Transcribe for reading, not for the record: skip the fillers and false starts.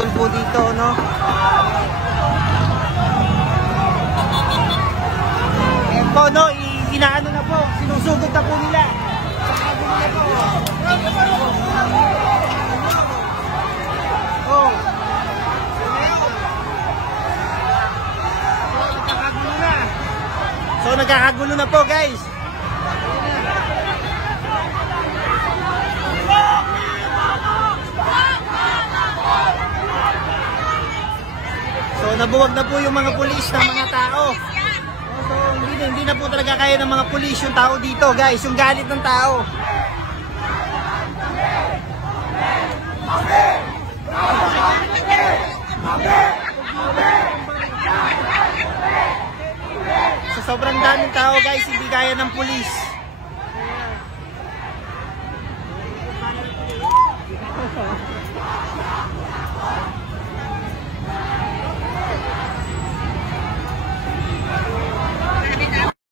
putol po dito, no? Ayan po, no? Inaano na po, sinusugod na po nila. Nakagulo na po. Oh. Nagkakagulo na. So nagkakagulo na po, guys. So nabuwag na po yung mga pulis ng mga tao. So hindi na po talaga kaya ng mga pulis yung tao dito, guys, yung galit ng tao. Sa sobrang daming tao, guys, hindi kaya ng pulis.